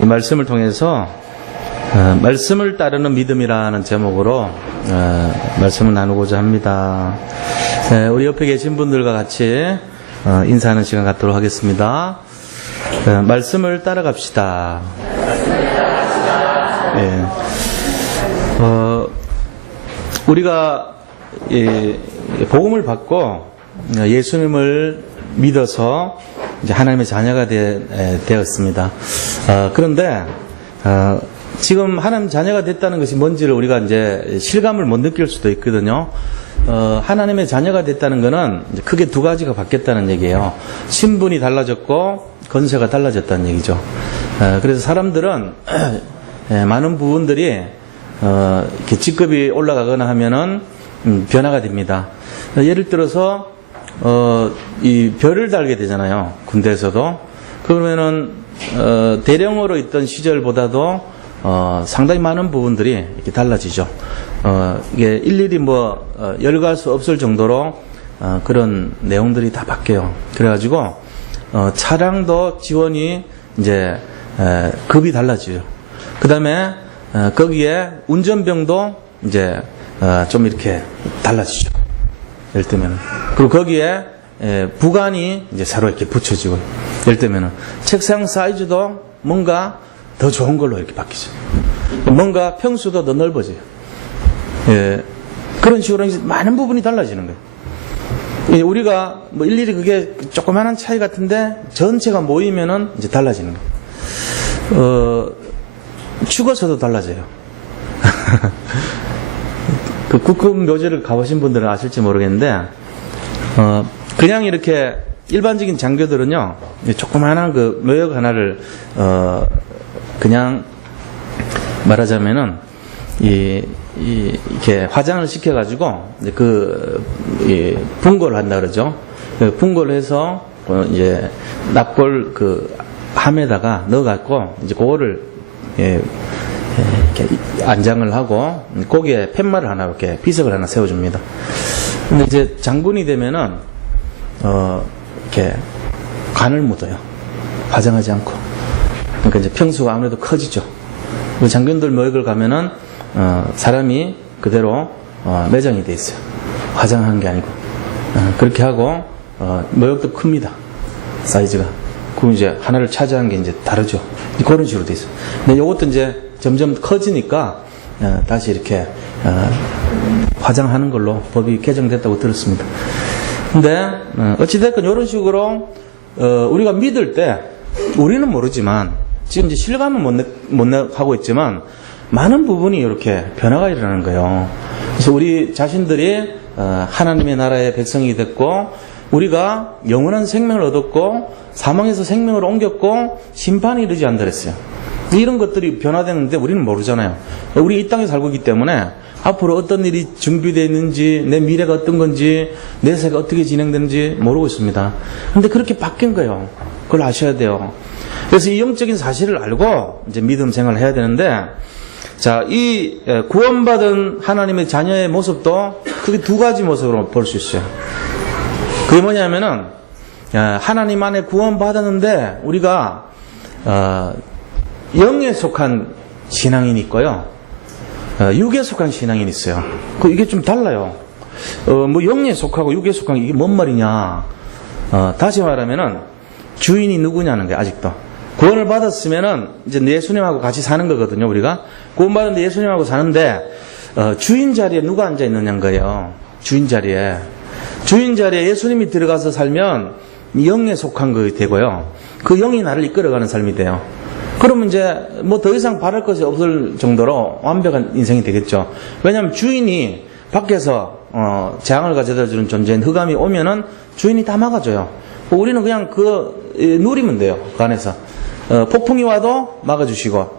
이 말씀을 통해서 말씀을 따르는 믿음이라는 제목으로 말씀을 나누고자 합니다. 우리 옆에 계신 분들과 같이 인사하는 시간 갖도록 하겠습니다. 말씀을 따라갑시다. 우리가 복음을 받고 예수님을 믿어서 이제 하나님의 자녀가 되었습니다. 그런데 지금 하나님 자녀가 됐다는 것이 뭔지를 우리가 이제 실감을 못 느낄 수도 있거든요. 하나님의 자녀가 됐다는 것은 크게 두 가지가 바뀌었다는 얘기예요. 신분이 달라졌고 건세가 달라졌다는 얘기죠. 그래서 사람들은 많은 부분들이 이렇게 직급이 올라가거나 하면은 변화가 됩니다. 예를 들어서 이 별을 달게 되잖아요. 군대에서도. 그러면은 대령으로 있던 시절보다도 상당히 많은 부분들이 이렇게 달라지죠. 이게 일일이 열거할 수 없을 정도로 그런 내용들이 다 바뀌어요. 그래가지고 차량도 지원이 이제 급이 달라져요. 그 다음에 거기에 운전병도 이제 좀 이렇게 달라지죠. 예를 들면 그리고 거기에 부관이 이제 새로 이렇게 붙여지고, 예를 들면 책상 사이즈도 뭔가 더 좋은 걸로 이렇게 바뀌죠. 뭔가 평수도 더 넓어져요. 그런 식으로 많은 부분이 달라지는 거예요. 우리가 일일이 그게 조그마한 차이 같은데 전체가 모이면은 이제 달라지는 거예요. 죽어서도 달라져요. 그 국군 묘지를 가보신 분들은 아실지 모르겠는데, 그냥 이렇게 일반적인 장교들은요, 조그마한 그 묘역 하나를, 그냥 말하자면은, 이렇게 화장을 시켜가지고, 분골을 한다 그러죠. 분골을 해서, 이제, 납골 함에다가 넣어갖고, 이제 그거를, 이렇게 안장을 하고 거기에 팻말을 하나 이렇게 비석을 하나 세워줍니다. 근데 이제 장군이 되면은 이렇게 간을 묻어요. 화장하지 않고. 그러니까 이제 평수가 아무래도 커지죠. 장군들 묘역을 가면은 사람이 그대로 매장이 돼 있어요. 화장하는 게 아니고. 그렇게 하고 묘역도 큽니다. 사이즈가. 그럼 이제 하나를 차지하는 게 이제 다르죠. 그런 식으로 돼 있어요. 근데 이것도 이제 점점 커지니까 다시 이렇게 화장하는 걸로 법이 개정됐다고 들었습니다. 근데 어찌됐건 이런 식으로 우리가 믿을 때 우리는 모르지만 지금 이제 실감은 못 하고 있지만 많은 부분이 이렇게 변화가 일어나는 거예요. 그래서 우리 자신들이 하나님의 나라의 백성이 됐고 우리가 영원한 생명을 얻었고 사망에서 생명을 옮겼고 심판이 이르지 않다 그랬어요. 이런 것들이 변화되는데 우리는 모르잖아요. 우리 이 땅에 살고 있기 때문에 앞으로 어떤 일이 준비되어 있는지, 내 미래가 어떤 건지, 내 세가 어떻게 진행되는지 모르고 있습니다. 그런데 그렇게 바뀐 거예요. 그걸 아셔야 돼요. 그래서 이 영적인 사실을 알고 이제 믿음 생활을 해야 되는데, 자, 이 구원받은 하나님의 자녀의 모습도 크게 두 가지 모습으로 볼 수 있어요. 그게 뭐냐면은 하나님 안에 구원받았는데 우리가 영에 속한 신앙인이 있고요. 육에 속한 신앙인이 있어요. 이게 좀 달라요. 영에 속하고 육에 속한 게 이게 뭔 말이냐. 다시 말하면은 주인이 누구냐는 거예요, 아직도. 구원을 받았으면은 이제 예수님하고 같이 사는 거거든요, 우리가. 구원받았는데 예수님하고 사는데, 주인 자리에 누가 앉아 있느냐는 거예요. 주인 자리에. 주인 자리에 예수님이 들어가서 살면 영에 속한 거 되고요. 그 영이 나를 이끌어가는 삶이 돼요. 그러면 이제 더 이상 바랄 것이 없을 정도로 완벽한 인생이 되겠죠. 왜냐하면 주인이 밖에서 재앙을 가져다 주는 존재인 흑암이 오면은 주인이 다 막아줘요. 우리는 그냥 누리면 돼요. 그 안에서. 폭풍이 와도 막아주시고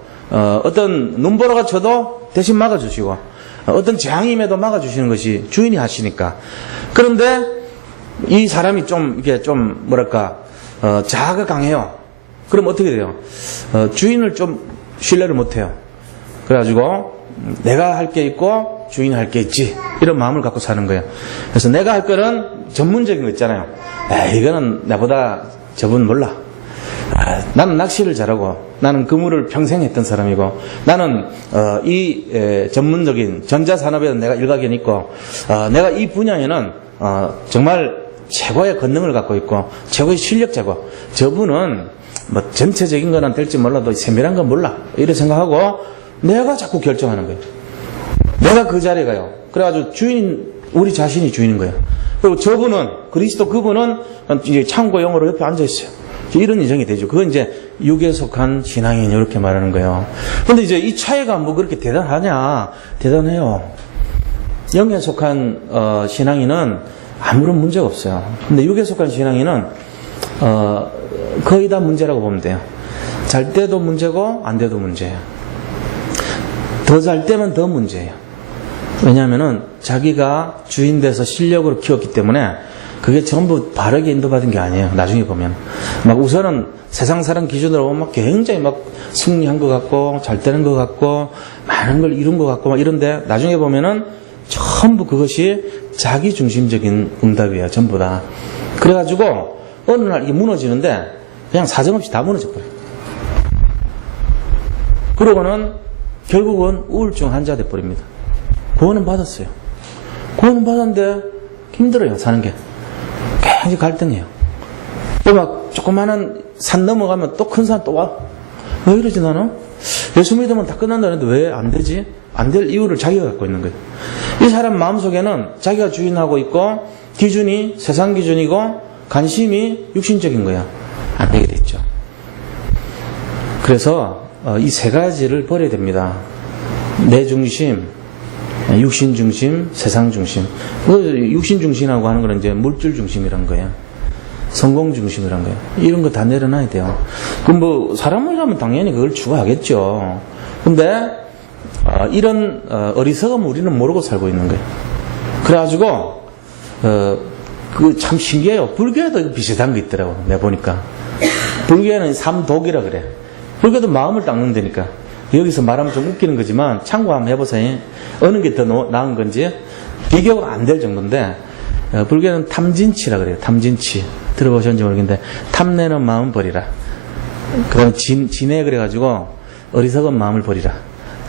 어떤 눈보라가 쳐도 대신 막아주시고 어떤 재앙이 임해도 막아주시는 것이 주인이 하시니까. 그런데 이 사람이 자아가 강해요. 그럼 어떻게 돼요? 주인을 좀 신뢰를 못해요. 그래가지고 내가 할 게 있고 주인이 할 게 있지, 이런 마음을 갖고 사는 거예요. 그래서 내가 할 거는 전문적인 거 있잖아요. 이거는 나보다 저분 몰라. 나는 낚시를 잘하고 나는 그물을 평생 했던 사람이고 나는 전문적인 전자산업에는 내가 일가견이 있고 내가 이 분야에는 정말 최고의 권능을 갖고 있고 최고의 실력자고 저분은 뭐 전체적인 거는 될지 몰라도 세밀한 건 몰라 이렇게 생각하고 내가 자꾸 결정하는 거예요. 내가 그 자리에 가요. 그래가지고 우리 자신이 주인인 거예요. 그리고 저분은 그리스도 그분은 이제 창고 영어로 옆에 앉아 있어요. 이런 인정이 되죠. 그건 이제 육에 속한 신앙인 이렇게 말하는 거예요. 근데 이제 이 차이가 뭐 그렇게 대단하냐? 대단해요. 영에 속한 신앙인은 아무런 문제가 없어요. 근데 육에 속한 신앙인은 거의 다 문제라고 보면 돼요. 잘 때도 문제고 안 돼도 문제예요. 더 잘 때면 더 문제예요. 왜냐하면은 자기가 주인 돼서 실력으로 키웠기 때문에 그게 전부 바르게 인도받은 게 아니에요. 나중에 보면 막 우선은 세상 사람 기준으로 보면 막 굉장히 막 승리한 것 같고 잘 되는 것 같고 많은 걸 이룬 것 같고 막 이런데 나중에 보면은 전부 그것이 자기 중심적인 응답이에요. 전부 다. 그래가지고 어느 날 이게 무너지는데 그냥 사정없이 다 무너져버려요. 그러고는 결국은 우울증 환자 돼버립니다. 구원은 받았어요. 구원은 받았는데 힘들어요. 사는 게. 굉장히 갈등해요. 또 막 조그마한 산 넘어가면 또 큰 산 또 와. 왜 이러지 나는? 예수 믿으면 다 끝난다는데 왜 안 되지? 안 될 이유를 자기가 갖고 있는 거예요. 이 사람 마음속에는 자기가 주인하고 있고 기준이 세상 기준이고 관심이 육신적인 거야. 안 되게 됐죠. 그래서 이 세 가지를 버려야 됩니다. 내 중심, 육신 중심, 세상 중심. 육신 중심이라고 하는 건 이제 물질 중심이란 거예요. 성공 중심이란 거예요. 이런 거 다 내려놔야 돼요. 그럼 뭐 사람이라면 당연히 그걸 추구하겠죠. 근데 이런 어리석음 우리는 모르고 살고 있는 거예요. 그래가지고 그 참 신기해요. 불교에도 비슷한 거 있더라고. 내가 보니까 불교에는 삼독이라 그래. 불교도 마음을 닦는다니까. 여기서 말하면 좀 웃기는 거지만 참고 한번 해보세요. 어느 게 더 나은 건지 비교가 안 될 정도인데 불교는 탐진치라 그래요. 탐진치 들어보셨는지 모르겠는데 탐내는 마음 버리라. 그다음에 진해 그래가지고 어리석은 마음을 버리라.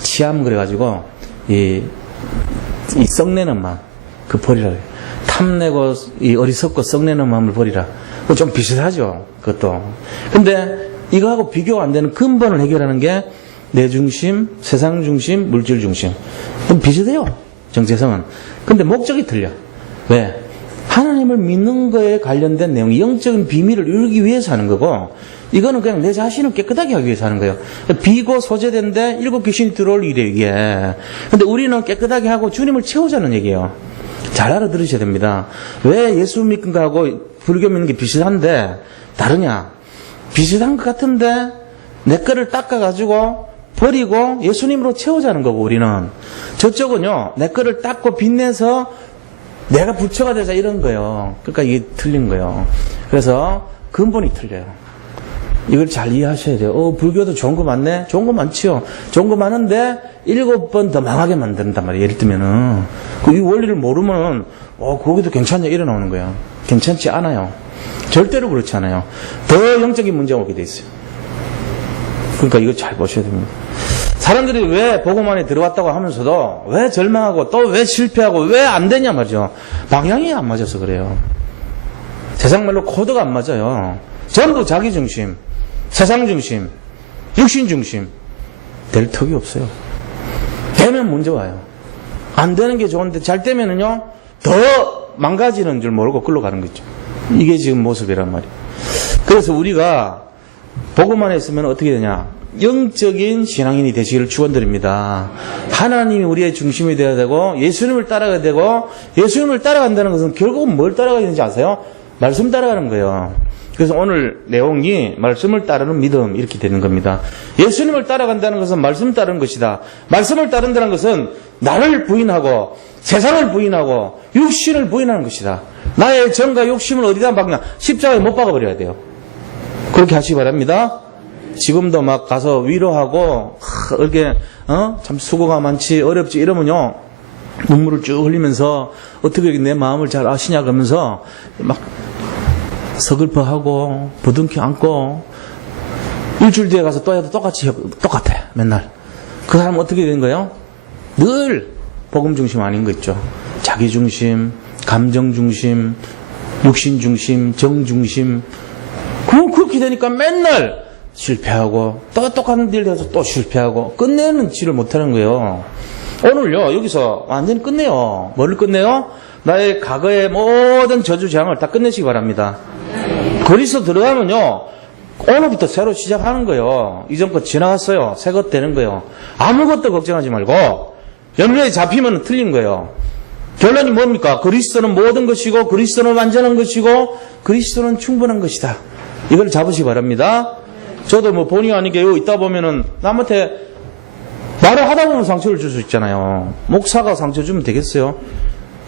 치암 그래가지고 이 썩내는 마음 그 버리라 그래요. 탐내고 이 어리석고 썩내는 마음을 버리라. 좀 비슷하죠. 그것도. 근데 이거하고 비교가 안 되는 근본을 해결하는 게 내 중심, 세상 중심, 물질 중심. 좀 비슷해요. 정체성은. 근데 목적이 틀려. 왜? 하나님을 믿는 거에 관련된 내용이 영적인 비밀을 이루기 위해서 하는 거고 이거는 그냥 내 자신을 깨끗하게 하기 위해서 하는 거예요. 비고 소재된데 일곱 귀신이 들어올 일이에요. 이게. 근데 우리는 깨끗하게 하고 주님을 채우자는 얘기예요. 잘 알아들으셔야 됩니다. 왜 예수 믿는 거하고 불교 믿는 게 비슷한데 다르냐? 비슷한 것 같은데 내 거를 닦아가지고 버리고 예수님으로 채우자는 거고 우리는. 저쪽은요. 내 거를 닦고 빛내서 내가 부처가 되자 이런 거예요. 그러니까 이게 틀린 거예요. 그래서 근본이 틀려요. 이걸 잘 이해하셔야 돼요. 불교도 좋은 거 많네? 좋은 거 많지요. 좋은 거 많은데 7번 더 망하게 만든단 말이에요. 예를 들면은. 이 원리를 모르면 거기도 괜찮냐 이래 나오는 거예요. 괜찮지 않아요. 절대로 그렇지 않아요. 더 영적인 문제가 오게 돼 있어요. 그러니까 이거 잘 보셔야 됩니다. 사람들이 왜 복음안에 들어왔다고 하면서도 왜 절망하고 또 왜 실패하고 왜 안 되냐 말이죠. 방향이 안 맞아서 그래요. 세상 말로 코드가 안 맞아요. 전부 자기 중심, 세상 중심, 육신 중심. 될 턱이 없어요. 되면 문제 와요. 안 되는 게 좋은데 잘 되면은요 더 망가지는 줄 모르고 끌러가는 거죠. 이게 지금 모습이란 말이에요. 그래서 우리가 복음 안에 있으면 어떻게 되냐? 영적인 신앙인이 되시기를 축원드립니다. 하나님이 우리의 중심이 되어야 되고 예수님을 따라가야 되고 예수님을 따라간다는 것은 결국은 뭘 따라가야 되는지 아세요? 말씀 따라가는 거예요. 그래서 오늘 내용이 말씀을 따르는 믿음 이렇게 되는 겁니다. 예수님을 따라간다는 것은 말씀을 따르는 것이다. 말씀을 따른다는 것은 나를 부인하고 세상을 부인하고 육신을 부인하는 것이다. 나의 정과 욕심을 어디다 박냐? 십자가에 못 박아버려야 돼요. 그렇게 하시기 바랍니다. 지금도 막 가서 위로하고 이렇게 참 수고가 많지 어렵지 이러면요 눈물을 쭉 흘리면서 어떻게 내 마음을 잘 아시냐 그러면서 막 서글퍼하고 부둥켜 안고 일주일 뒤에 가서 또 해도 똑같아. 맨날. 그 사람은 어떻게 된 거예요? 늘 복음 중심 아닌 거 있죠. 자기 중심, 감정 중심, 육신 중심, 정 중심. 그렇게 되니까 맨날 실패하고 또 똑같은 일 해서 또 실패하고 끝내는 지를 못하는 거예요. 오늘요 여기서 완전히 끝내요. 뭐를 끝내요? 나의 과거의 모든 저주장을 다 끝내시기 바랍니다. 그리스도 들어가면요 오늘부터 새로 시작하는 거예요. 이전 거 지나갔어요. 새 것 되는 거예요. 아무것도 걱정하지 말고 연료에 잡히면 틀린 거예요. 결론이 뭡니까? 그리스도는 모든 것이고 그리스도는 완전한 것이고 그리스도는 충분한 것이다. 이걸 잡으시기 바랍니다. 저도 뭐 본의 아니게 있다 보면은 남한테 말을 하다 보면 상처를 줄 수 있잖아요. 목사가 상처 주면 되겠어요?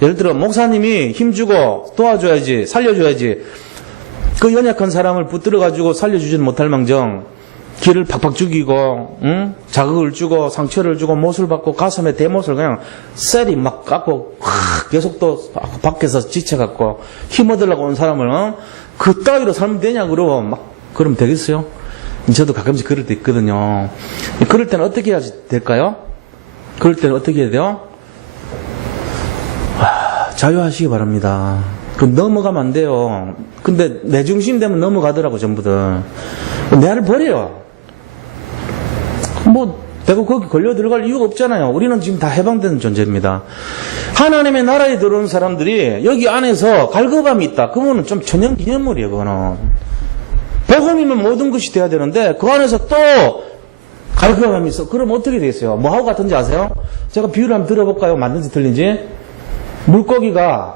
예를 들어 목사님이 힘주고 도와줘야지, 살려줘야지. 그 연약한 사람을 붙들어가지고 살려주지는 못할 망정 기를 팍팍 죽이고, 응? 자극을 주고 상처를 주고 못을 받고 가슴에 대못을 그냥 셀이 막 깎고 계속 또 밖에서 지쳐갖고 힘 얻으려고 온 사람을 그 따위로 살면 되냐 그러고 막 그러면 되겠어요? 저도 가끔씩 그럴 때 있거든요. 그럴 때는 어떻게 해야 될까요? 그럴 때는 어떻게 해야 돼요? 자유하시기 바랍니다. 그 넘어가면 안 돼요. 근데 내 중심 되면 넘어가더라고 전부들. 내를 버려요. 뭐 내가 거기 걸려 들어갈 이유가 없잖아요. 우리는 지금 다 해방되는 존재입니다. 하나님의 나라에 들어오는 사람들이 여기 안에서 갈급함이 있다. 그거는 좀 천연기념물이에요. 그거는 복음이면 모든 것이 돼야 되는데 그 안에서 또 갈급함이 있어. 그럼 어떻게 되겠어요? 뭐하고 같은지 아세요? 제가 비유를 한번 들어볼까요? 맞는지 틀린지. 물고기가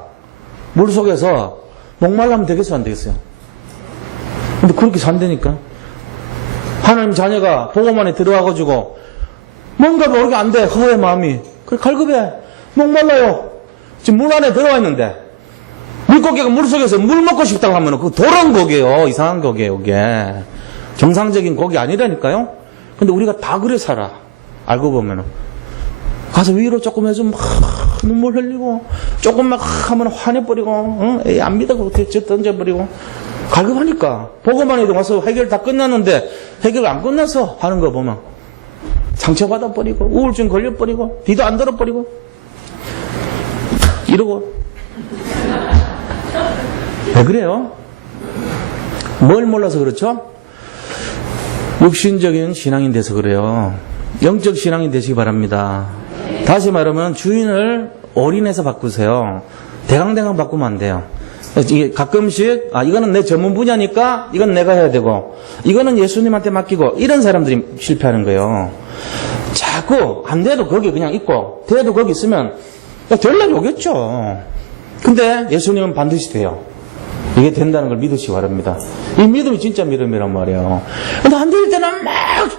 물속에서 목말라면 되겠어요? 안 되겠어요? 근데 그렇게 산다니까. 하나님 자녀가 복음 안에 들어와가지고 뭔가 모르게 안 돼. 허의 마음이. 그래 갈급해. 목말라요. 지금 물 안에 들어와 있는데 물고기가 물속에서 물 먹고 싶다고 하면 그 도란 고기예요. 이상한 고기예요. 이게 정상적인 고기 아니라니까요. 근데 우리가 다 그래 살아. 알고 보면은 가서 위로 조금 해서 막 눈물 흘리고 조금 막 하면 화내버리고 응? 에이, 안 믿어 그렇게 던져버리고 갈급하니까 복음 안에 와서 해결 다 끝났는데 해결 안 끝나서 하는 거 보면 상처받아버리고 우울증 걸려버리고 비도 안 들어버리고 이러고 왜 그래요? 뭘 몰라서 그렇죠? 육신적인 신앙인 돼서 그래요. 영적 신앙인 되시기 바랍니다. 다시 말하면 주인을 올인해서 바꾸세요. 대강대강 바꾸면 안 돼요. 이게 가끔씩 이거는 내 전문 분야니까 이건 내가 해야 되고 이거는 예수님한테 맡기고 이런 사람들이 실패하는 거예요. 자꾸 안 돼도 거기 그냥 있고 돼도 거기 있으면 될 날이 오겠죠. 근데 예수님은 반드시 돼요. 이게 된다는 걸 믿으시기 바랍니다. 이 믿음이 진짜 믿음이란 말이에요. 근데 안 될 때는 막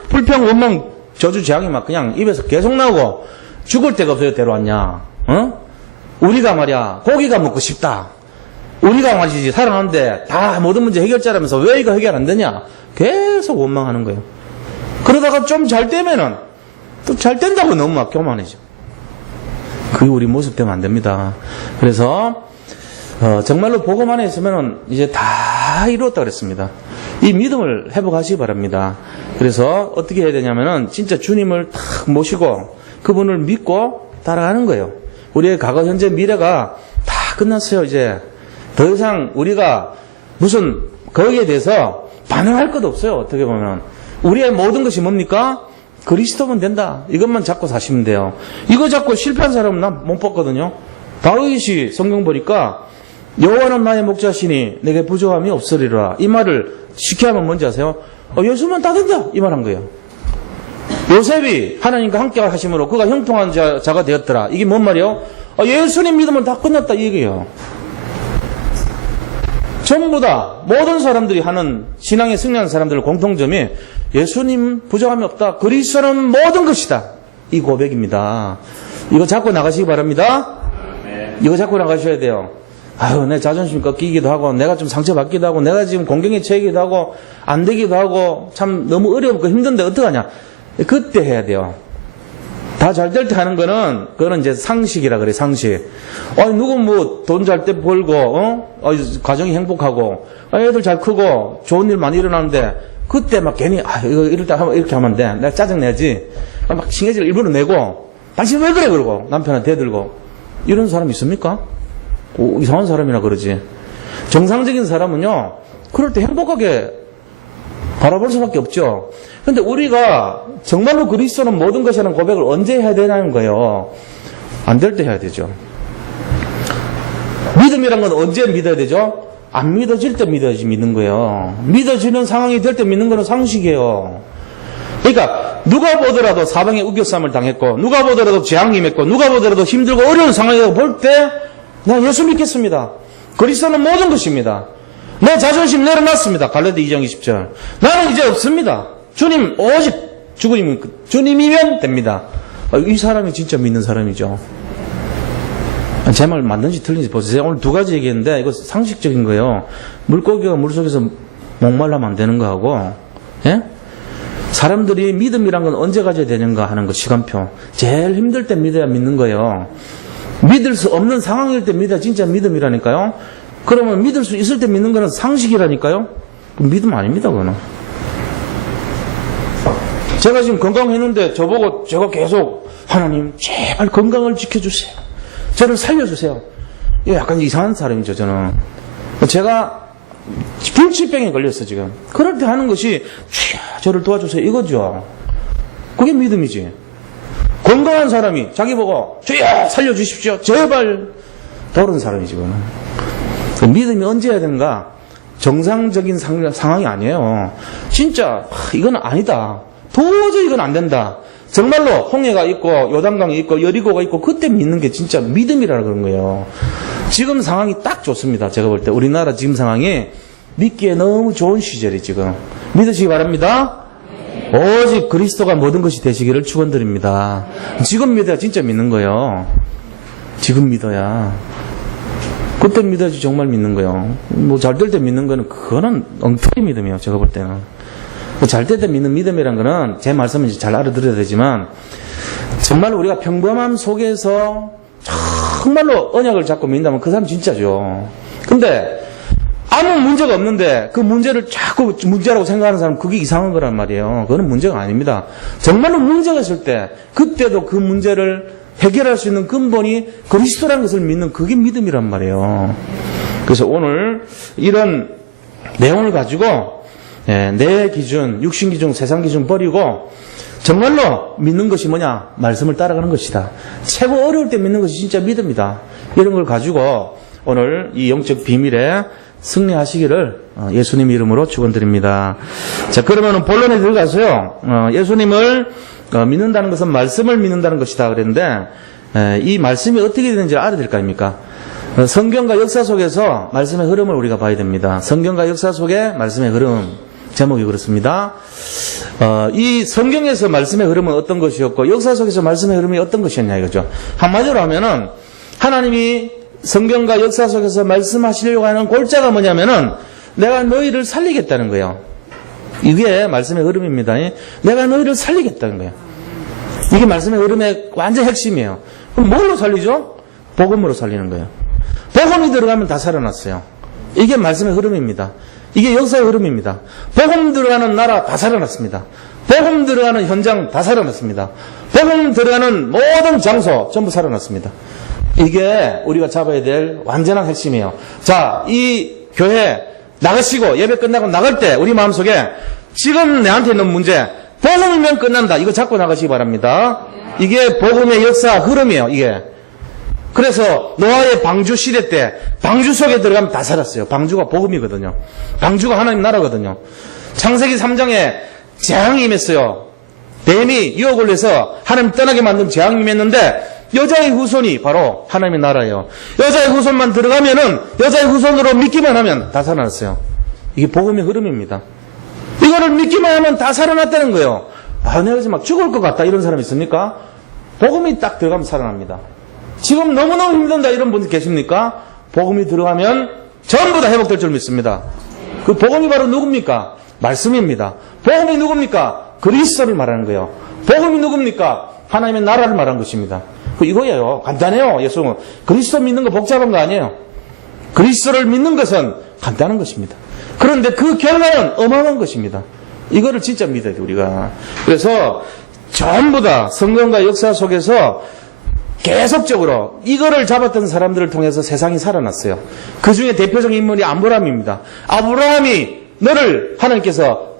불평, 원망, 저주, 재앙이 막 그냥 입에서 계속 나오고 죽을 데가 없어요. 데려왔냐? 어? 우리가 말이야 고기가 먹고 싶다. 우리가 말이지 살아났는데 다 모든 문제 해결자라면서 왜 이거 해결 안 되냐? 계속 원망하는 거예요. 그러다가 좀 잘 되면은 또 잘 된다고 너무 막 교만해져. 그게 우리 모습 되면 안 됩니다. 그래서 정말로 복음 안에 있으면은 이제 다 이루었다 그랬습니다. 이 믿음을 회복하시기 바랍니다. 그래서 어떻게 해야 되냐면은 진짜 주님을 탁 모시고 그분을 믿고 따라가는 거예요. 우리의 과거, 현재, 미래가 다 끝났어요. 이제 더 이상 우리가 무슨 거기에 대해서 반응할 것도 없어요. 어떻게 보면 우리의 모든 것이 뭡니까? 그리스도면 된다. 이것만 잡고 사시면 돼요. 이거 잡고 실패한 사람은 난 못 봤거든요. 다윗이 성경 보니까 여호와는 나의 목자시니 내게 부족함이 없으리라. 이 말을 쉽게 하면 뭔지 아세요? 예수만 다 된다. 이 말 한 거예요. 요셉이 하나님과 함께 하심으로 그가 형통한 자가 되었더라. 이게 뭔 말이에요? 예수님 믿으면 다 끝났다. 이 얘기예요. 전부 다 모든 사람들이 하는 신앙에 승리하는 사람들의 공통점이 예수님 부족함이 없다. 그리스도는 모든 것이다. 이 고백입니다. 이거 잡고 나가시기 바랍니다. 이거 잡고 나가셔야 돼요. 내 자존심 꺾이기도 하고 내가 좀 상처받기도 하고 내가 지금 공경에 처하기도 하고 안 되기도 하고 참 너무 어렵고 힘든데 어떡하냐. 그때 해야 돼요. 다 잘 될 때 하는 거는 그거는 이제 상식이라 그래. 상식. 누구 뭐 돈 잘 때 벌고 가정이 행복하고 애들 잘 크고 좋은 일 많이 일어나는데 그때 막 괜히, 이거 이럴 때 이렇게 하면 돼. 내가 짜증내지. 막 신경질 일부러 내고, 당신 왜 그래? 그러고, 남편한테 대들고. 이런 사람 있습니까? 이상한 사람이라 그러지. 정상적인 사람은요, 그럴 때 행복하게 바라볼 수밖에 없죠. 근데 우리가 정말로 그리스도는 모든 것이라는 고백을 언제 해야 되냐는 거예요. 안 될 때 해야 되죠. 믿음이란 건 언제 믿어야 되죠? 안 믿어질 때 믿어야지 믿는 거예요. 믿어지는 상황이 될 때 믿는 거는 상식이에요. 그러니까 누가 보더라도 사방에 우겨쌈을 당했고, 누가 보더라도 재앙이 임했고, 누가 보더라도 힘들고 어려운 상황이라고 볼 때 나 예수 믿겠습니다. 그리스도는 모든 것입니다. 내 자존심 내려놨습니다. 갈라디 2장 20절. 나는 이제 없습니다. 주님 오직 주님이면 됩니다. 이 사람이 진짜 믿는 사람이죠. 제 말 맞는지 틀린지 보세요. 오늘 두 가지 얘기했는데 이거 상식적인 거예요. 물고기가 물속에서 목말라면 안 되는 거하고, 예? 사람들이 믿음이란 건 언제 가져야 되는가 하는 거, 시간표. 제일 힘들 때 믿어야 믿는 거예요. 믿을 수 없는 상황일 때 믿어야 진짜 믿음이라니까요. 그러면 믿을 수 있을 때 믿는 거는 상식이라니까요. 믿음 아닙니다, 그거는. 제가 지금 건강했는데 저보고 제가 계속 하나님 제발 건강을 지켜주세요. 저를 살려주세요. 약간 이상한 사람이죠, 저는. 제가 불치병에 걸렸어, 지금. 그럴 때 하는 것이 주여 저를 도와주세요 이거죠. 그게 믿음이지. 건강한 사람이 자기 보고 주여 살려주십시오 제발 그런 사람이지, 그거는. 믿음이 언제 해야 되는가? 정상적인 상황이 아니에요. 진짜 이건 아니다. 도저히 이건 안 된다. 정말로 홍해가 있고 요단강이 있고 여리고가 있고 그때 믿는 게 진짜 믿음이라 그런 거예요. 지금 상황이 딱 좋습니다. 제가 볼 때 우리나라 지금 상황이 믿기에 너무 좋은 시절이 지금. 믿으시기 바랍니다. 오직 그리스도가 모든 것이 되시기를 축원드립니다. 지금 믿어야 진짜 믿는 거예요. 지금 믿어야. 그때 믿어야지 정말 믿는 거예요. 뭐 잘 될 때 믿는 거는 그거는 엉터리 믿음이에요. 제가 볼 때는. 잘 될 때 믿는 믿음이란 거는 제 말씀은 잘 알아들어야 되지만 정말 우리가 평범함 속에서 정말로 언약을 잡고 믿는다면 그 사람 진짜죠. 근데 아무 문제가 없는데 그 문제를 자꾸 문제라고 생각하는 사람 그게 이상한 거란 말이에요. 그거는 문제가 아닙니다. 정말로 문제가 있을 때 그때도 그 문제를 해결할 수 있는 근본이 그리스도라는 것을 믿는 그게 믿음이란 말이에요. 그래서 오늘 이런 내용을 가지고 내 기준, 육신 기준, 세상 기준 버리고 정말로 믿는 것이 뭐냐? 말씀을 따라가는 것이다. 최고 어려울 때 믿는 것이 진짜 믿음이다. 이런 걸 가지고 오늘 이 영적 비밀에 승리하시기를 예수님 이름으로 축원드립니다. 자, 그러면 본론에 들어가서요. 예수님을 믿는다는 것은 말씀을 믿는다는 것이다 그랬는데 이 말씀이 어떻게 되는지 알아야 될 거 아닙니까? 성경과 역사 속에서 말씀의 흐름을 우리가 봐야 됩니다. 성경과 역사 속의 말씀의 흐름. 제목이 그렇습니다. 이 성경에서 말씀의 흐름은 어떤 것이었고 역사 속에서 말씀의 흐름이 어떤 것이었냐 이거죠. 한마디로 하면은 하나님이 성경과 역사 속에서 말씀하시려고 하는 골자가 뭐냐면은 내가 너희를 살리겠다는 거예요. 이게 말씀의 흐름입니다. 내가 너희를 살리겠다는 거예요. 이게 말씀의 흐름의 완전 핵심이에요. 그럼 뭘로 살리죠? 복음으로 살리는 거예요. 복음이 들어가면 다 살아났어요. 이게 말씀의 흐름입니다. 이게 역사의 흐름입니다. 복음 들어가는 나라 다 살아났습니다. 복음 들어가는 현장 다 살아났습니다. 복음 들어가는 모든 장소 전부 살아났습니다. 이게 우리가 잡아야 될 완전한 핵심이에요. 자, 이 교회 나가시고 예배 끝나고 나갈 때 우리 마음속에 지금 내한테 있는 문제 복음이면 끝난다. 이거 잡고 나가시기 바랍니다. 이게 복음의 역사 흐름이에요. 이게. 그래서 노아의 방주 시대 때 방주 속에 들어가면 다 살았어요. 방주가 복음이거든요. 방주가 하나님 나라거든요. 창세기 3장에 재앙이 임했어요. 뱀이 유혹을 해서 하나님 떠나게 만든 재앙이 임했는데 여자의 후손이 바로 하나님의 나라예요. 여자의 후손만 들어가면은 여자의 후손으로 믿기만 하면 다 살아났어요. 이게 복음의 흐름입니다. 이거를 믿기만 하면 다 살아났다는 거예요. 내가 지금 막 죽을 것 같다 이런 사람 있습니까? 복음이 딱 들어가면 살아납니다. 지금 너무너무 힘든다 이런 분들 계십니까? 복음이 들어가면 전부 다 회복될 줄 믿습니다. 그 복음이 바로 누굽니까? 말씀입니다. 복음이 누굽니까? 그리스도를 말하는 거예요. 복음이 누굽니까? 하나님의 나라를 말하는 것입니다. 이거예요. 간단해요. 예수는 그리스도 믿는 거 복잡한 거 아니에요. 그리스도를 믿는 것은 간단한 것입니다. 그런데 그 결과는 어마어마한 것입니다. 이거를 진짜 믿어야 돼, 우리가. 그래서 전부 다 성경과 역사 속에서 계속적으로 이거를 잡았던 사람들을 통해서 세상이 살아났어요. 그 중에 대표적인 인물이 아브라함입니다. 아브라함이 너를 하나님께서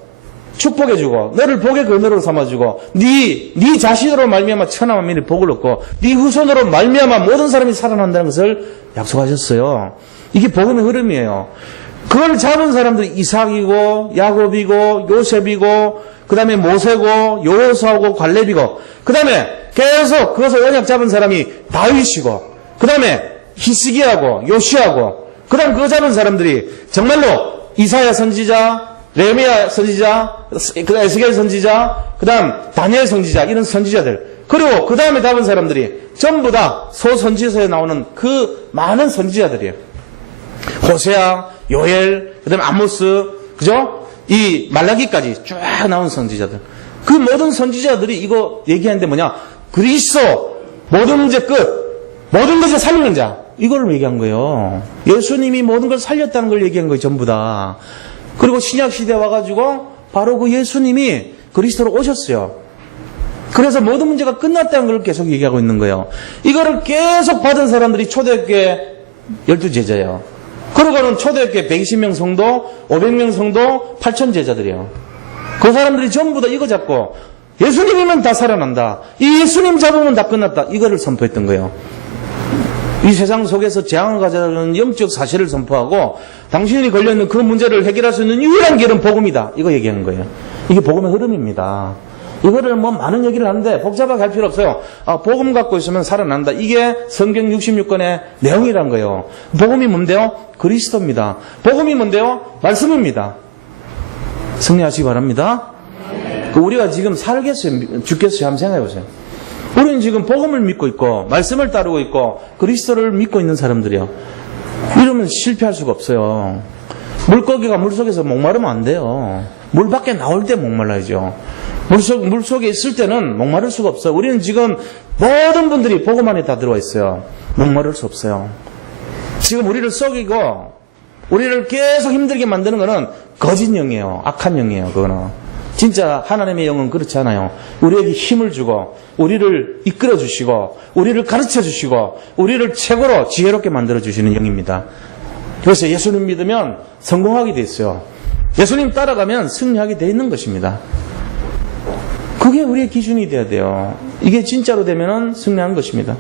축복해주고 너를 복의 근원으로 삼아주고 네 자신으로 말미암아 천하 만민이 복을 얻고 네 후손으로 말미암아 모든 사람이 살아난다는 것을 약속하셨어요. 이게 복음의 흐름이에요. 그걸 잡은 사람들이 이삭이고 야곱이고 요셉이고 그 다음에 모세고 여호수아고 갈렙이고 그 다음에 계속 그것을 언약 잡은 사람이 다윗이고 그 다음에 히스기야고 요시야고 그 다음 그거 잡은 사람들이 정말로 이사야 선지자 레미야 선지자 에스겔 선지자 그 다음 다니엘 선지자 이런 선지자들 그리고 그 다음에 잡은 사람들이 전부 다 소선지서에 나오는 그 많은 선지자들이에요. 호세아 요엘 그 다음에 아모스 그죠? 이 말라기까지 쭉 나온 선지자들 그 모든 선지자들이 이거 얘기하는데 뭐냐 그리스도 모든 문제 끝 모든 것을 살리는 자 이거를 얘기한 거예요. 예수님이 모든 걸 살렸다는 걸 얘기한 거예요. 전부 다. 그리고 신약시대에 와가지고 바로 그 예수님이 그리스도로 오셨어요. 그래서 모든 문제가 끝났다는 걸 계속 얘기하고 있는 거예요. 이거를 계속 받은 사람들이 초대교회 12제자예요. 그러고는 초대교회 120명 성도 500명 성도 8천 제자들이에요. 그 사람들이 전부 다 이거 잡고 예수님이면 다 살아난다. 이 예수님 잡으면 다 끝났다. 이거를 선포했던 거예요. 이 세상 속에서 재앙을 가져다주는 영적 사실을 선포하고 당신이 걸려있는 그 문제를 해결할 수 있는 유일한 길은 복음이다. 이거 얘기한 거예요. 이게 복음의 흐름입니다. 이거를 뭐 많은 얘기를 하는데 복잡하게 할 필요 없어요. 복음 갖고 있으면 살아난다. 이게 성경 66권의 내용이란 거예요. 복음이 뭔데요? 그리스도입니다. 복음이 뭔데요? 말씀입니다. 승리하시기 바랍니다. 우리가 지금 살겠어요? 죽겠어요? 한번 생각해 보세요. 우리는 지금 복음을 믿고 있고 말씀을 따르고 있고 그리스도를 믿고 있는 사람들이요. 이러면 실패할 수가 없어요. 물고기가 물속에서 목마르면 안 돼요. 물 밖에 나올 때 목말라야죠. 물속에 있을 때는 목마를 수가 없어요. 우리는 지금 모든 분들이 복음 안에 다 들어와 있어요. 목마를 수 없어요. 지금 우리를 속이고 우리를 계속 힘들게 만드는 거는 거짓 영이에요. 악한 영이에요. 그거는. 진짜 하나님의 영은 그렇지 않아요. 우리에게 힘을 주고 우리를 이끌어 주시고 우리를 가르쳐 주시고 우리를 최고로 지혜롭게 만들어 주시는 영입니다. 그래서 예수님 믿으면 성공하게 돼 있어요. 예수님 따라가면 승리하게 돼 있는 것입니다. 그게 우리의 기준이 돼야 돼요. 이게 진짜로 되면 승리한 것입니다.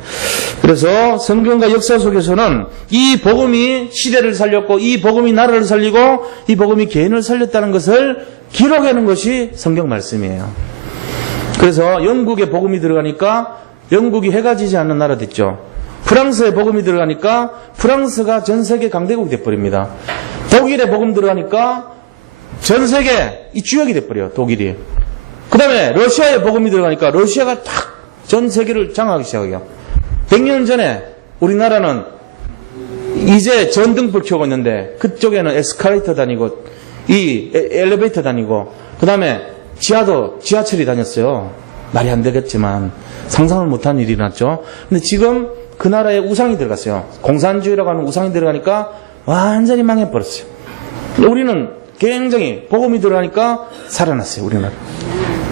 그래서 성경과 역사 속에서는 이 복음이 시대를 살렸고 이 복음이 나라를 살리고 이 복음이 개인을 살렸다는 것을 기록하는 것이 성경 말씀이에요. 그래서 영국에 복음이 들어가니까 영국이 해가 지지 않는 나라 됐죠. 프랑스에 복음이 들어가니까 프랑스가 전 세계 강대국이 돼버립니다. 독일에 복음 들어가니까 전 세계 이 주역이 돼버려요. 독일이. 그 다음에 러시아에 복음이 들어가니까 러시아가 탁 전 세계를 장악하기 시작해요. 100년 전에 우리나라는 이제 전등불 켜고 있는데 그쪽에는 에스컬레이터 다니고 이 엘리베이터 다니고 그 다음에 지하철이 다녔어요. 말이 안 되겠지만 상상을 못한 일이 났죠. 근데 지금 그 나라에 우상이 들어갔어요. 공산주의라고 하는 우상이 들어가니까 완전히 망해버렸어요. 우리는 굉장히 복음이 들어가니까 살아났어요. 우리나라.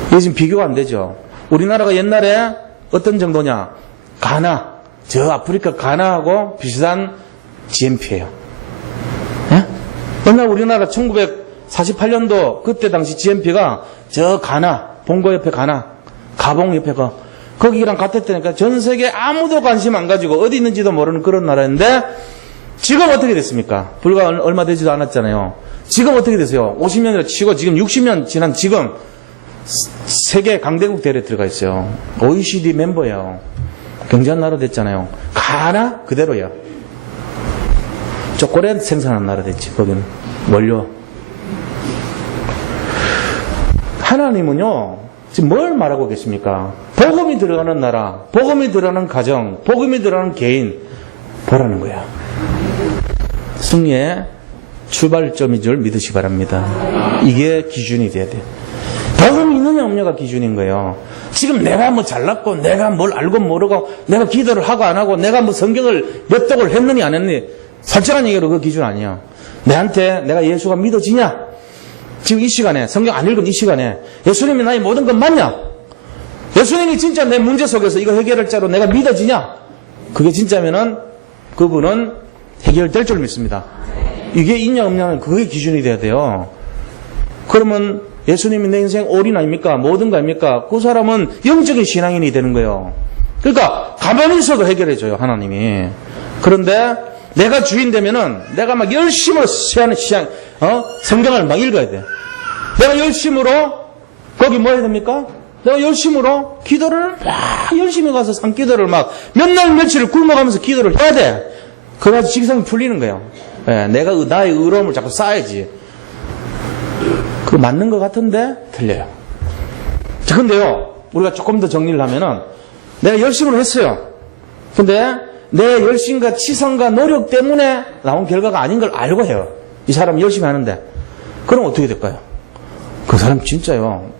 이게 지금 비교가 안 되죠. 우리나라가 옛날에 어떤 정도냐, 가나, 저 아프리카 가나하고 비슷한 GNP예요. 예? 옛날 우리나라 1948년도 그때 당시 GNP가 저 가나, 봉고 옆에 가나, 가봉 옆에 거기랑 같았다니까 전 세계 아무도 관심 안 가지고 어디 있는지도 모르는 그런 나라인데 지금 어떻게 됐습니까? 불과 얼마 되지도 않았잖아요. 지금 어떻게 됐어요? 50년이라 치고 지금 60년 지난 지금 세계 강대국 대회에 들어가 있어요. OECD 멤버예요. 경제한 나라 됐잖아요. 가나 그대로야. 초콜릿 생산하는 나라 됐지. 거기는 원료. 하나님은요 지금 뭘 말하고 계십니까? 복음이 들어가는 나라, 복음이 들어가는 가정, 복음이 들어가는 개인 보라는 거야. 승리의 출발점인 줄 믿으시기 바랍니다. 이게 기준이 돼야 돼. 복음이 있느냐 없느냐가 기준인 거예요. 지금 내가 뭐 잘났고 내가 뭘 알고 모르고 내가 기도를 하고 안 하고 내가 뭐 성경을 몇 독을 했느니 안 했느니 솔직한 얘기로 그 기준 아니에요. 내한테 내가 예수가 믿어지냐? 지금 이 시간에, 성경 안 읽은 이 시간에 예수님이 나의 모든 건 맞냐? 예수님이 진짜 내 문제 속에서 이거 해결할 자로 내가 믿어지냐? 그게 진짜면은 그분은 해결될 줄 믿습니다. 이게 있냐 없냐는 그게 기준이 돼야 돼요. 그러면 예수님이 내 인생 올인 아닙니까? 모든 거 아닙니까? 그 사람은 영적인 신앙인이 되는 거예요. 그러니까 가만히 있어도 해결해줘요, 하나님이. 그런데 내가 주인 되면은 내가 막 열심으로 성경을 막 읽어야 돼. 내가 열심으로 거기 뭐 해야 됩니까? 내가 열심으로 기도를 막 열심히 가서 산기도를 막 몇 날 며칠을 굶어가면서 기도를 해야 돼. 그래야지 직성이 풀리는 거예요. 예, 내가 나의 의로움을 자꾸 쌓아야지. 그거 맞는 것 같은데 틀려요. 자, 근데요, 우리가 조금 더 정리를 하면은 내가 열심으로 했어요. 근데 내 열심과 치성과 노력 때문에 나온 결과가 아닌 걸 알고 해요. 이 사람이 열심히 하는데. 그럼 어떻게 될까요? 그 사람 진짜요,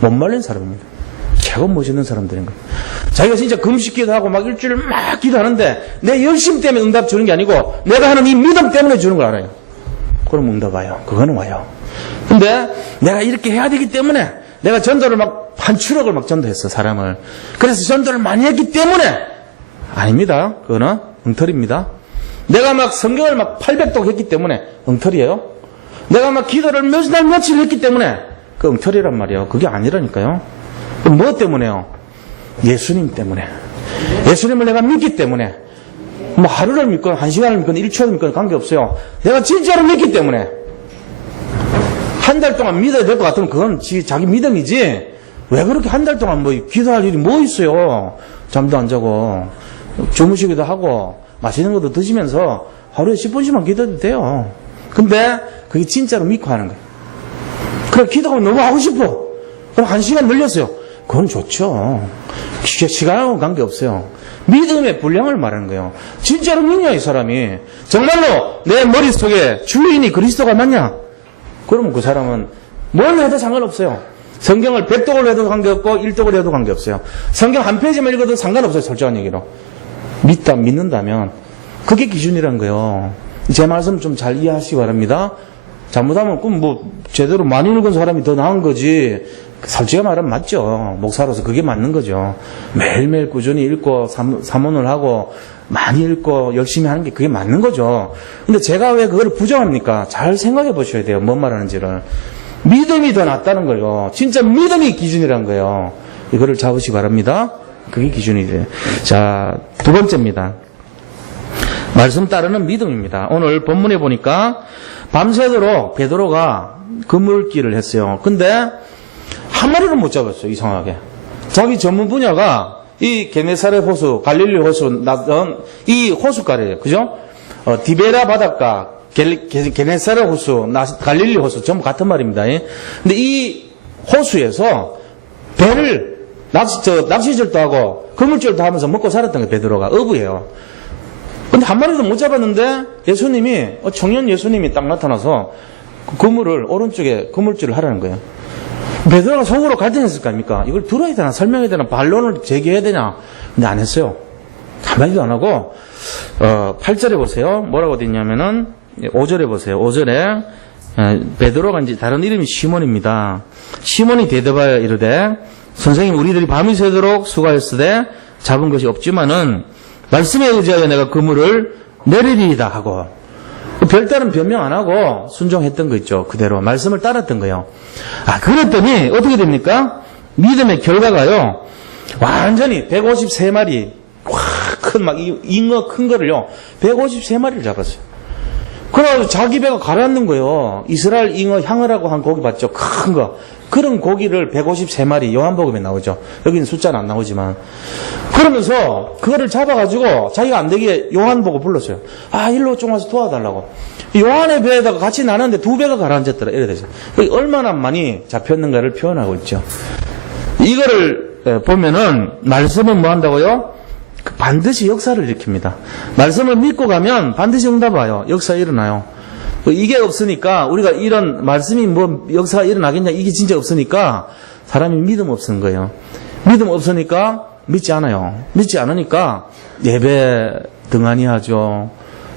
못 말린 사람입니다. 최고 멋있는 사람들인 거예요. 자기가 진짜 금식기도 하고 막 일주일 막 기도하는데 내 열심 때문에 응답 주는 게 아니고 내가 하는 이 믿음 때문에 주는 걸 알아요. 그럼 응답 와요. 그거는 와요. 근데 내가 이렇게 해야 되기 때문에 내가 전도를 막 한 추억을 막 전도했어, 사람을. 그래서 전도를 많이 했기 때문에 아닙니다. 그거는 엉터리입니다. 내가 막 성경을 막 800독 했기 때문에 엉터리예요. 내가 막 기도를 몇 날 며칠 했기 때문에 그 엉터리란 말이에요. 그게 아니라니까요. 그럼 뭐 때문에요? 예수님 때문에. 예수님을 내가 믿기 때문에. 뭐 하루를 믿건 한 시간을 믿건 1초를 믿건 관계없어요. 내가 진짜로 믿기 때문에. 한 달 동안 믿어야 될 것 같으면 그건 자기 믿음이지. 왜 그렇게 한 달 동안 뭐 기도할 일이 뭐 있어요? 잠도 안 자고 주무시기도 하고 맛있는 것도 드시면서 하루에 10분씩만 기도해도 돼요. 근데 그게 진짜로 믿고 하는 거예요. 그래, 기도가 너무 하고 싶어. 그럼 1시간 늘렸어요. 그건 좋죠. 시간하고 관계없어요. 믿음의 분량을 말하는 거예요. 진짜로 믿냐, 이 사람이? 정말로 내 머릿속에 주인이 그리스도가 맞냐? 그러면 그 사람은 뭘 해도 상관없어요. 성경을 100독을 해도 관계없고 1독을 해도 관계없어요. 성경 한 페이지만 읽어도 상관없어요. 솔직한 얘기로. 믿는다면 그게 기준이란 거예요. 제 말씀 좀 잘 이해하시기 바랍니다. 잘못하면 그럼 뭐 제대로 많이 읽은 사람이 더 나은 거지. 솔직히 말하면 맞죠. 목사로서 그게 맞는 거죠. 매일매일 꾸준히 읽고 사문을 하고 많이 읽고 열심히 하는 게 그게 맞는 거죠. 근데 제가 왜 그걸 부정합니까? 잘 생각해 보셔야 돼요. 뭔 말하는지를. 믿음이 더 낫다는 거예요. 진짜 믿음이 기준이란 거예요. 이거를 잡으시기 바랍니다. 그게 기준이 돼요. 자, 두 번째입니다. 말씀 따르는 믿음입니다. 오늘 본문에 보니까 밤새도록 베드로가 그물길을 했어요. 근데 한 마리를 못 잡았어요. 이상하게. 자기 전문 분야가 이 게네사렛 호수, 갈릴리 호수, 이 호숫가래예요. 그죠? 디베라 바닷가, 게네사렛 호수, 갈릴리 호수 전부 같은 말입니다. 근데 이 호수에서 배를 낚시질도 하고 그물질도 하면서 먹고 살았던 게 베드로가 어부예요. 근데 한 마리도 못 잡았는데 예수님이 청년 예수님이 딱 나타나서 그물을 오른쪽에 그물질을 하라는 거예요. 베드로가 속으로 갈등했을 거 아닙니까? 이걸 들어야 되나 설명해야 되나 반론을 제기해야 되냐? 근데 안 했어요. 한마디도 안 하고 8절에 보세요. 뭐라고 돼 있냐면은 5절에 보세요. 5절에 베드로가 이제 다른 이름이 시몬입니다. 시몬이 대답하여 이르되 선생님, 우리들이 밤이 새도록 수고하였으되 잡은 것이 없지만은 말씀에 의지하여 내가 그물을 내리리이다 하고 별다른 변명 안 하고 순종했던 거 있죠. 그대로 말씀을 따랐던 거예요. 그랬더니 어떻게 됩니까? 믿음의 결과가요, 완전히 153마리 큰 막 잉어 큰 거를요 153마리를 잡았어요. 그래가지고 자기 배가 가라앉는 거예요. 이스라엘 잉어 향어라고 한 고기 봤죠? 큰 거. 그런 고기를 153마리 요한복음에 나오죠. 여기는 숫자는 안 나오지만. 그러면서 그거를 잡아가지고 자기가 안 되게 요한 보고 불렀어요. 일로 좀 와서 도와달라고. 요한의 배에다가 같이 나눴는데 2배가 가라앉았더라. 이래 되죠. 얼마나 많이 잡혔는가를 표현하고 있죠. 이거를 보면은 말씀은 뭐 한다고요? 반드시 역사를 일으킵니다. 말씀을 믿고 가면 반드시 응답 와요. 역사 일어나요. 이게 없으니까 우리가 이런 말씀이 뭐 역사가 일어나겠냐, 이게 진짜 없으니까 사람이 믿음 없는 거예요. 믿음 없으니까 믿지 않아요. 믿지 않으니까 예배 등한히 하죠.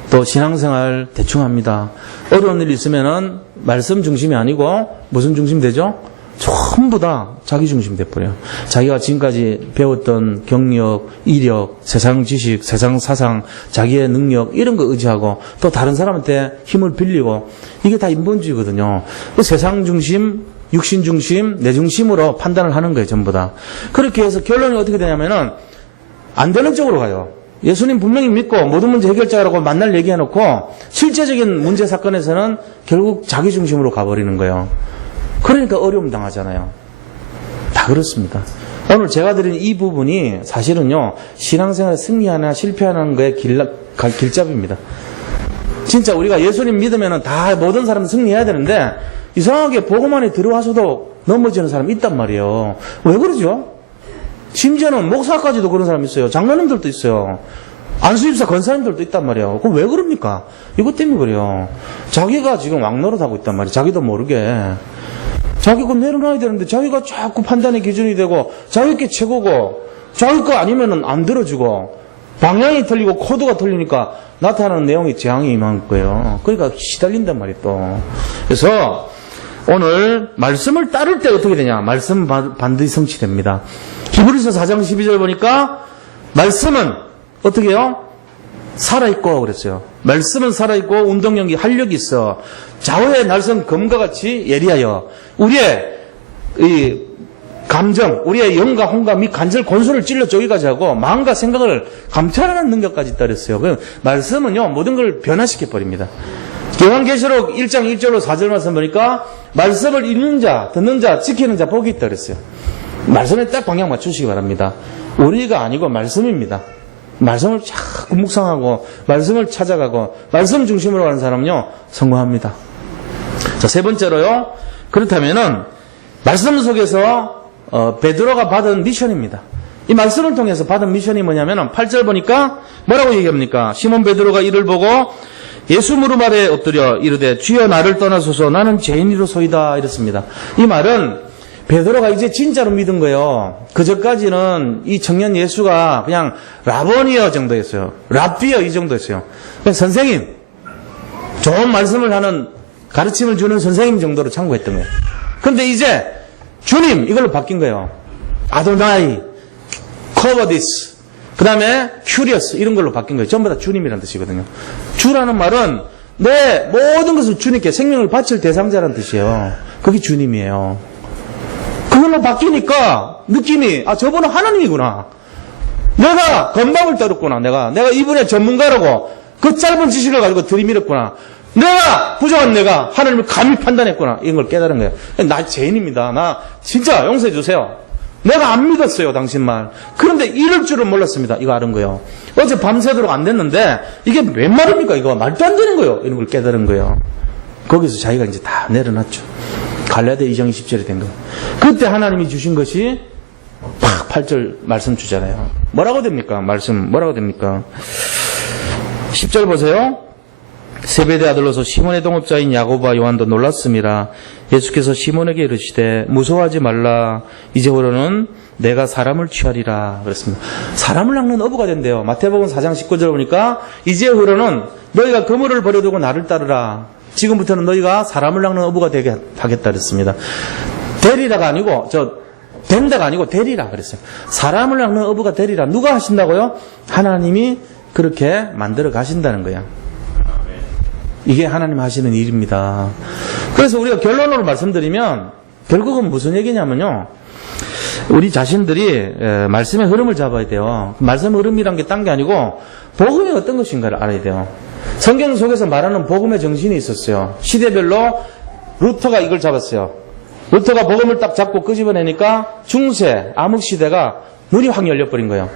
또 신앙생활 대충 합니다. 어려운 일이 있으면은 말씀 중심이 아니고 무슨 중심 되죠? 전부 다 자기 중심 돼버려요. 자기가 지금까지 배웠던 경력, 이력, 세상 지식, 세상 사상, 자기의 능력 이런 거 의지하고 또 다른 사람한테 힘을 빌리고 이게 다 인본주의거든요. 세상 중심, 육신 중심, 내 중심으로 판단을 하는 거예요. 전부 다. 그렇게 해서 결론이 어떻게 되냐면은 안 되는 쪽으로 가요. 예수님 분명히 믿고 모든 문제 해결자라고 만날 얘기해놓고 실제적인 문제 사건에서는 결국 자기 중심으로 가버리는 거예요. 그러니까 어려움 당하잖아요. 다 그렇습니다. 오늘 제가 드린 이 부분이 사실은요, 신앙생활에 승리하나 실패하는 거에 길잡이입니다. 진짜 우리가 예수님 믿으면 다 모든 사람은 승리해야 되는데 이상하게 복음 안에 들어와서도 넘어지는 사람이 있단 말이에요. 왜 그러죠? 심지어는 목사까지도 그런 사람이 있어요. 장로님들도 있어요. 안수집사 권사님들도 있단 말이에요. 그럼 왜 그럽니까? 이것 때문에 그래요. 자기가 지금 왕노릇하고 있단 말이에요. 자기도 모르게. 자기가 내려놔야 되는데 자기가 자꾸 판단의 기준이 되고 자기 게 최고고 자기 거 아니면은 안 들어주고 방향이 틀리고 코드가 틀리니까 나타나는 내용이 재앙이 임한 거예요. 그러니까 시달린단 말이에요 또. 그래서 오늘 말씀을 따를 때 어떻게 되냐? 말씀 반드시 성취됩니다. 히브리서 4장 12절 보니까 말씀은 어떻게 해요? 살아있고 그랬어요. 말씀은 살아있고 운동력이 활력이 있어. 좌우의 날선 검과 같이 예리하여 우리의 이 감정, 우리의 영과 혼과 및 간절 권수를 찔러 쪼기까지 하고 마음과 생각을 감찰하는 능력까지 있다 그랬어요. 그 말씀은요 모든 걸 변화시켜 버립니다. 요한계시록 1장 1절로 4절 말씀 보니까 말씀을 읽는 자, 듣는 자, 지키는 자 복이 있다 그랬어요. 말씀에 딱 방향 맞추시기 바랍니다. 우리가 아니고 말씀입니다. 말씀을 자꾸 묵상하고 말씀을 찾아가고 말씀 중심으로 가는 사람은요 성공합니다. 자, 세 번째로요. 그렇다면은 말씀 속에서 베드로가 받은 미션입니다. 이 말씀을 통해서 받은 미션이 뭐냐면은 8절 보니까 뭐라고 얘기합니까? 시몬 베드로가 이를 보고 예수 무릎 아래 엎드려 이르되 주여 나를 떠나소서 나는 죄인이로소이다 이랬습니다. 이 말은 베드로가 이제 진짜로 믿은 거예요. 그전까지는 이 청년 예수가 그냥 라보니어 정도였어요. 랍비어 이 정도였어요. 선생님, 좋은 말씀을 하는 가르침을 주는 선생님 정도로 참고했던 거예요. 그런데 이제 주님 이걸로 바뀐 거예요. 아도나이, 커버디스, 그 다음에 큐리어스 이런 걸로 바뀐 거예요. 전부 다 주님이라는 뜻이거든요. 주라는 말은 내 모든 것을 주님께 생명을 바칠 대상자라는 뜻이에요. 그게 주님이에요. 그걸로 바뀌니까 느낌이 저분은 하나님이구나. 내가 건방을 떨었구나. 내가 이분의 전문가라고 그 짧은 지식을 가지고 들이밀었구나. 내가 부정한 내가 하나님을 감히 판단했구나. 이런 걸 깨달은 거예요. 나 죄인입니다. 나 진짜 용서해 주세요. 내가 안 믿었어요 당신 말. 그런데 이럴 줄은 몰랐습니다. 이거 아는 거예요. 어제 밤새도록 안 됐는데 이게 웬 말입니까? 이거 말도 안 되는 거예요. 이런 걸 깨달은 거예요. 거기서 자기가 이제 다 내려놨죠. 갈라디아 2장 20절이 된 거예요. 그때 하나님이 주신 것이 8절 말씀 주잖아요. 뭐라고 됩니까? 말씀 뭐라고 됩니까? 10절 보세요. 세베대 아들로서 시몬의 동업자인 야고보와 요한도 놀랐음이라. 예수께서 시몬에게 이르시되 무서워하지 말라. 이제부로는 내가 사람을 취하리라 그랬습니다. 사람을 낚는 어부가 된대요. 마태복음 4장 19절 보니까 이제후로는 너희가 그물을 버려두고 나를 따르라. 지금부터는 너희가 사람을 낚는 어부가 되게 하겠다 그랬습니다. 되리라가 아니고 된다가 아니고 되리라 그랬어요. 사람을 낚는 어부가 되리라. 누가 하신다고요? 하나님이 그렇게 만들어 가신다는 거야. 이게 하나님 하시는 일입니다. 그래서 우리가 결론으로 말씀드리면 결국은 무슨 얘기냐면요. 우리 자신들이 말씀의 흐름을 잡아야 돼요. 말씀의 흐름이란 게 딴 게 아니고 복음이 어떤 것인가를 알아야 돼요. 성경 속에서 말하는 복음의 정신이 있었어요. 시대별로 루터가 이걸 잡았어요. 루터가 복음을 딱 잡고 끄집어내니까 중세 암흑시대가 눈이 확 열려버린 거예요.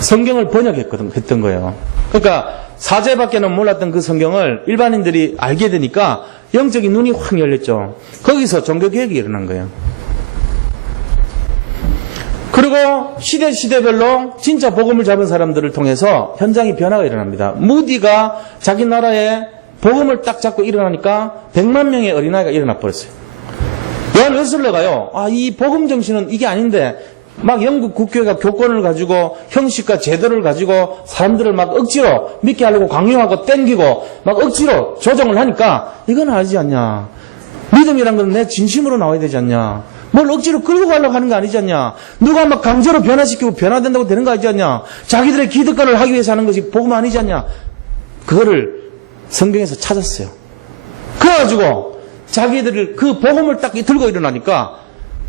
성경을 번역했던 거예요. 그러니까 사제밖에는 몰랐던 그 성경을 일반인들이 알게 되니까 영적인 눈이 확 열렸죠. 거기서 종교개혁이 일어난 거예요. 그리고 시대별로 진짜 복음을 잡은 사람들을 통해서 현장의 변화가 일어납니다. 무디가 자기 나라에 복음을 딱 잡고 일어나니까 100만 명의 어린아이가 일어나 버렸어요. 요한 웨슬레가요. 이 복음 정신은 이게 아닌데 막 영국 국교회가 교권을 가지고 형식과 제도를 가지고 사람들을 막 억지로 믿게 하려고 강요하고 땡기고 막 억지로 조정을 하니까 이건 아니지 않냐. 믿음이란 건 내 진심으로 나와야 되지 않냐. 뭘 억지로 끌고 가려고 하는 거 아니지 않냐. 누가 막 강제로 변화시키고 변화된다고 되는 거 아니지 않냐. 자기들의 기득권을 하기 위해서 하는 것이 복음 아니지 않냐. 그거를 성경에서 찾았어요. 그래가지고 자기들을 그 복음을 딱 들고 일어나니까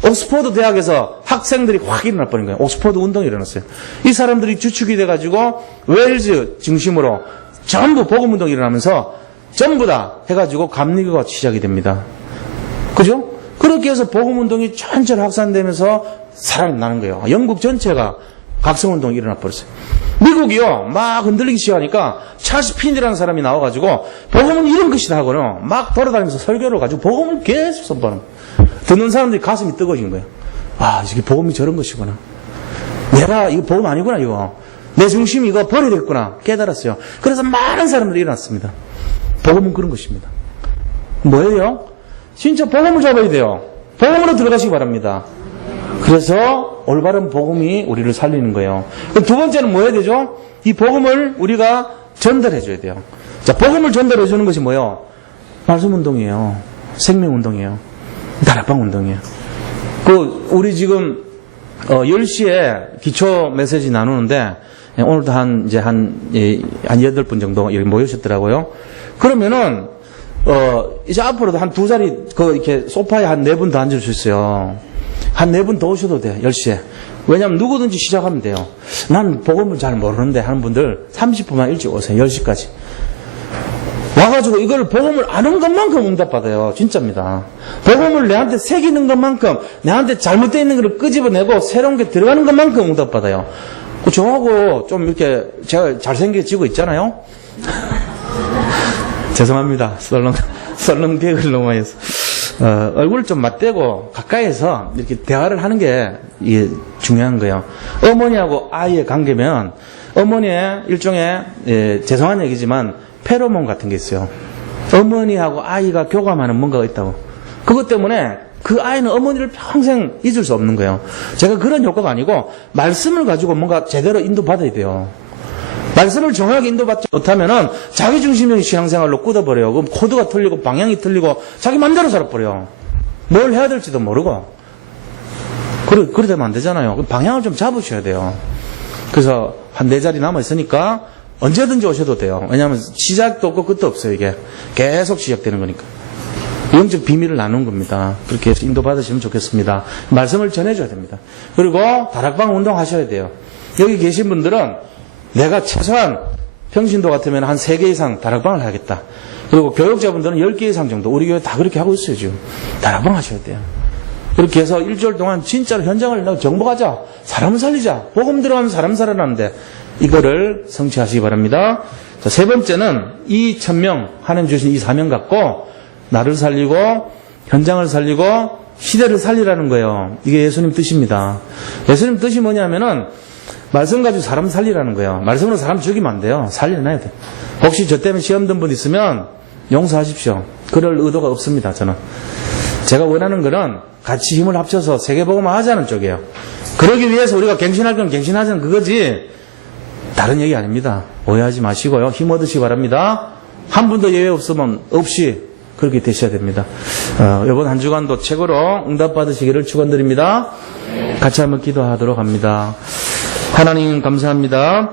옥스퍼드 대학에서 학생들이 확 일어날 뻔한 거예요. 옥스퍼드 운동이 일어났어요. 이 사람들이 주축이 돼가지고 웨일즈 중심으로 전부 복음 운동이 일어나면서 전부 다 해가지고 감리교가 시작이 됩니다. 그죠? 그렇게 해서 복음 운동이 천천히 확산되면서 사람이 나는 거예요. 영국 전체가 각성 운동이 일어나 버렸어요. 미국이요 막 흔들리기 시작하니까 찰스 핀이라는 사람이 나와가지고 복음은 이런 것이다 하고는 막 돌아다니면서 설교를 가지고 복음을 계속 선포하는 거예요. 듣는 사람들이 가슴이 뜨거워진 거예요. 아, 이게 복음이 저런 것이구나. 내가 이거 복음 아니구나 이거. 내 중심이 이거 버려야 되겠구나 깨달았어요. 그래서 많은 사람들이 일어났습니다. 복음은 그런 것입니다. 뭐예요? 진짜 복음을 잡아야 돼요. 복음으로 들어가시기 바랍니다. 그래서 올바른 복음이 우리를 살리는 거예요. 두 번째는 뭐 해야 되죠? 이 복음을 우리가 전달해 줘야 돼요. 자, 복음을 전달해 주는 것이 뭐예요? 말씀 운동이에요. 생명 운동이에요. 다락방 운동이에요. 우리 지금 10시에 기초 메시지 나누는데 오늘도 한 8분 정도 여기 모이셨더라고요. 그러면은 이제 앞으로도 한 두 자리 이렇게 소파에 한 4분 더 앉을 수 있어요. 한 4분 더 오셔도 돼요. 10시에. 왜냐하면 누구든지 시작하면 돼요. 난 복음을 잘 모르는데 하는 분들 30분만 일찍 오세요. 10시까지. 와가지고 이걸 복음을 아는 것만큼 응답받아요. 진짜입니다. 복음을 내한테 새기는 것만큼 내한테 잘못되어 있는 걸 끄집어내고 새로운 게 들어가는 것만큼 응답받아요. 저하고 좀 이렇게 제가 잘생겨지고 있잖아요. 죄송합니다. 썰렁 개그를 너무 많이 해서. 얼굴을 좀 맞대고 가까이에서 이렇게 대화를 하는 게 이게 중요한 거예요. 어머니하고 아이의 관계면 어머니의 일종의 죄송한 얘기지만 페로몬 같은 게 있어요. 어머니하고 아이가 교감하는 뭔가가 있다고. 그것 때문에 그 아이는 어머니를 평생 잊을 수 없는 거예요. 제가 그런 효과가 아니고 말씀을 가지고 뭔가 제대로 인도받아야 돼요. 말씀을 정확하게 인도받지 못하면은 자기중심적인 신앙생활로 굳어버려요. 그럼 코드가 틀리고 방향이 틀리고 자기 맘대로 살아버려요. 뭘 해야 될지도 모르고. 그러면 안 되잖아요. 그럼 방향을 좀 잡으셔야 돼요. 그래서 한 4자리 남아있으니까 언제든지 오셔도 돼요. 왜냐하면 시작도 없고 끝도 없어요. 이게 계속 시작되는 거니까. 영적 비밀을 나누는 겁니다. 그렇게 해서 인도받으시면 좋겠습니다. 말씀을 전해줘야 됩니다. 그리고 다락방 운동 하셔야 돼요. 여기 계신 분들은 내가 최소한 평신도 같으면 한 3개 이상 다락방을 하겠다. 그리고 교육자분들은 10개 이상 정도. 우리 교회 다 그렇게 하고 있어요, 지금. 다락방 하셔야 돼요. 그렇게 해서 일주일 동안 진짜로 현장을 정복하자. 사람 살리자. 복음 들어가면 사람 살아나는데 이거를 성취하시기 바랍니다. 자, 세 번째는 이 1000명, 하나님 주신 이 사명 갖고 나를 살리고 현장을 살리고 시대를 살리라는 거예요. 이게 예수님 뜻입니다. 예수님 뜻이 뭐냐면은 말씀 가지고 사람 살리라는 거예요. 말씀으로 사람 죽이면 안 돼요. 살려놔야 돼. 혹시 저 때문에 시험 든 분 있으면 용서하십시오. 그럴 의도가 없습니다. 저는. 제가 원하는 거는 같이 힘을 합쳐서 세계복음화 하자는 쪽이에요. 그러기 위해서 우리가 갱신할 건 갱신하자는 그거지 다른 얘기 아닙니다. 오해하지 마시고요. 힘 얻으시기 바랍니다. 한 분도 예외 없이 그렇게 되셔야 됩니다. 이번 한 주간도 최고로 응답받으시기를 축원드립니다. 같이 한번 기도하도록 합니다. 하나님 감사합니다.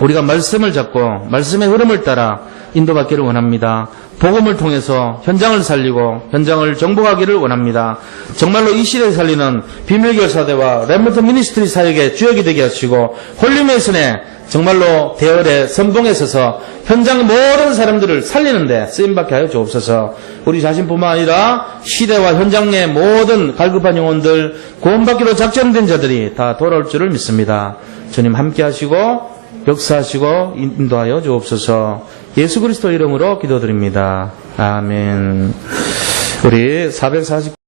우리가 말씀을 잡고 말씀의 흐름을 따라 인도받기를 원합니다. 복음을 통해서 현장을 살리고 현장을 정복하기를 원합니다. 정말로 이 시대를 살리는 비밀교사대와 렘넌트 미니스트리 사역의 주역이 되게 하시고 홀리메이슨의 정말로 대열의 선봉에 서서 현장 모든 사람들을 살리는데 쓰임받게 하여 주옵소서. 우리 자신뿐만 아니라 시대와 현장 내 모든 갈급한 영혼들 구원받기로 작정된 자들이 다 돌아올 줄을 믿습니다. 주님 함께 하시고 역사하시고 인도하여 주옵소서. 예수 그리스도 이름으로 기도드립니다. 아멘. 우리 440